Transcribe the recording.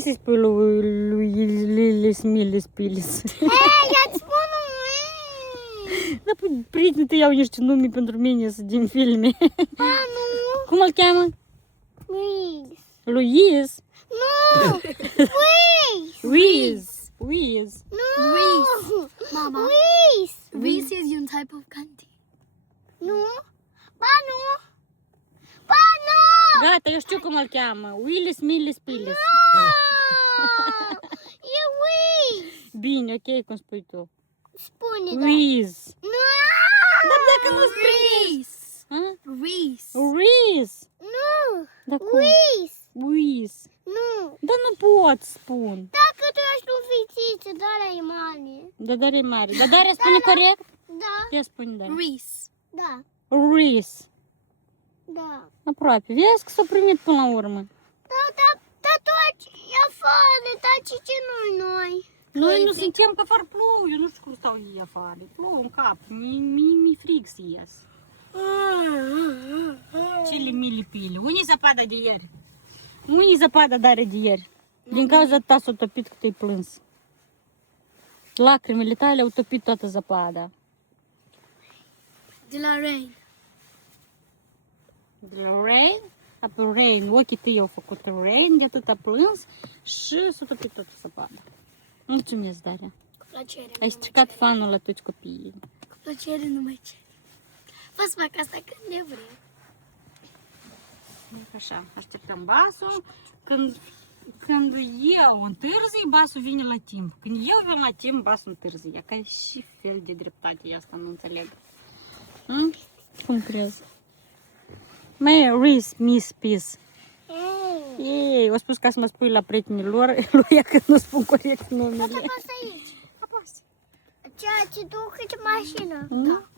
Să-i spui lui Lilis, Milis, Pilis. Ia-ți spun Da, prietenii tăi iau niște nume pentru mine să din filme. Ba, nu. Cum îl cheamă? Luis. Luis? Nu. Luis. Luis. Luis. Nu. Reese. Mama. Luis. Reese is un type of candy. Nu. Ba, nu. Ba, nu. Gata, eu știu cum îl cheamă. Willis, Milis, Pilis. E Luis. Bine, ok, cum spui tu. Spune, da. Luis. Nu. Dar dacă nu spui... Reese. Ha? Reese. Luis. Nu. Da cum? Luis. Luis. Nu. Dar nu pot spun. Dacă tu ești un fițiță, Darea e mare. Da, Daria e mare. Da, Daria spune corect? Da. Ia spune, Daria. Reese. Da. Luis. Da. Aproape. Vezi că s-a primit până la urmă. Da, tot e afară, dar ce noi? Noi nu suntem că afară plouă, eu nu știu cum stau ei afară. Plouă în cap, mi frig să ies. Cele milipile. Unii zăpada de ieri? Unii zăpada dare de ieri? Din cauza ta s-a topit că te-ai plâns. Lacrimile tale au topit toată zăpada. De la Rain. De la Rain? Apoi Rain, ochii tăi au făcut Rain, de atât a plâns și s-a topit toată zăpada. Mulțumesc, Daria. Cu plăcere. Ai stricat fanul la toți copiii. Cu plăcere nu mai cer. Vă fac asta când de vrei. Așa, așteptăm basul. Când eu întârzi, basul vine la timp. Când eu vin la timp, basul întârzie. Ca și fel de dreptate e asta, nu înțeleg. Cum crezi? Mai Reese, Miss Peace. Ei, o spus ca să mă spui la prietenii lor, lui ea că nu spun corect numele. Apasă aici. Apasă. Ceea ce duc în mașină. Da.